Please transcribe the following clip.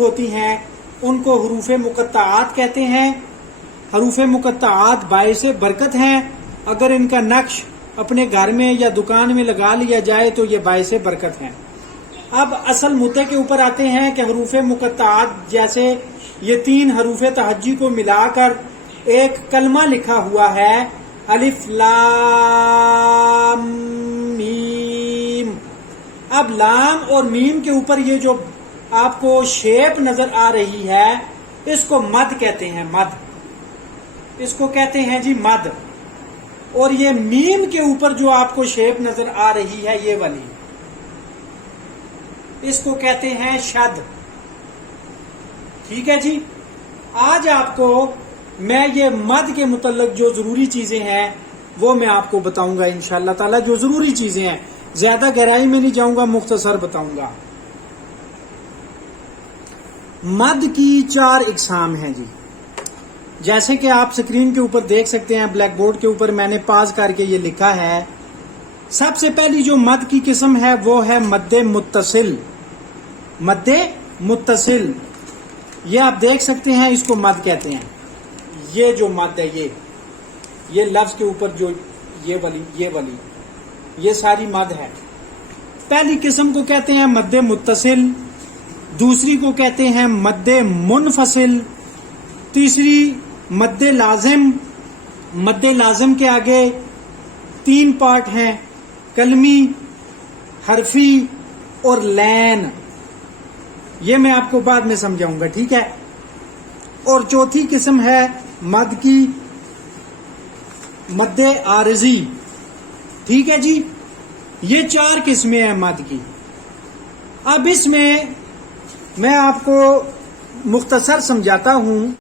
ہوتی ہیں ان کو حروف مقطعات کہتے ہیں. حروف مقطعات باعث برکت ہیں. اگر ان کا نقش اپنے گھر میں یا دکان میں لگا لیا جائے تو یہ باعث برکت ہیں. اب اصل مدعے کے اوپر آتے ہیں کہ حروف مقطعات جیسے یہ 3 حروف تہجی کو ملا کر ایک کلمہ لکھا ہوا ہے الف لام میم. اب لام اور میم کے اوپر یہ جو آپ کو شیپ نظر آ رہی ہے اس کو مد کہتے ہیں. مد اس کو کہتے ہیں جی مد. اور یہ میم کے اوپر جو آپ کو شیپ نظر آ رہی ہے یہ والی اس کو کہتے ہیں شد. ٹھیک ہے جی. آج آپ کو میں یہ مد کے متعلق جو ضروری چیزیں ہیں وہ میں آپ کو بتاؤں گا انشاءاللہ تعالی. جو ضروری چیزیں ہیں زیادہ گہرائی میں نہیں جاؤں گا, مختصر بتاؤں گا. مد کی 4 اقسام ہیں جی. جیسے کہ آپ سکرین کے اوپر دیکھ سکتے ہیں, بلیک بورڈ کے اوپر میں نے پاس کر کے یہ لکھا ہے. سب سے پہلی جو مد کی قسم ہے وہ ہے مد متصل. مد متصل یہ آپ دیکھ سکتے ہیں, اس کو مد کہتے ہیں. یہ جو مد ہے یہ لفظ کے اوپر جو یہ والی یہ ساری مد ہے. پہلی قسم کو کہتے ہیں مد متصل, دوسری کو کہتے ہیں مد منفصل, تیسری مد لازم. مد لازم کے آگے 3 پارٹ ہیں, کلمی, حرفی اور لین. یہ میں آپ کو بعد میں سمجھاؤں گا, ٹھیک ہے. اور چوتھی قسم ہے مد کی مد عارضی. ٹھیک ہے جی. یہ 4 قسمیں ہیں مد کی. اب اس میں آپ کو مختصر سمجھاتا ہوں.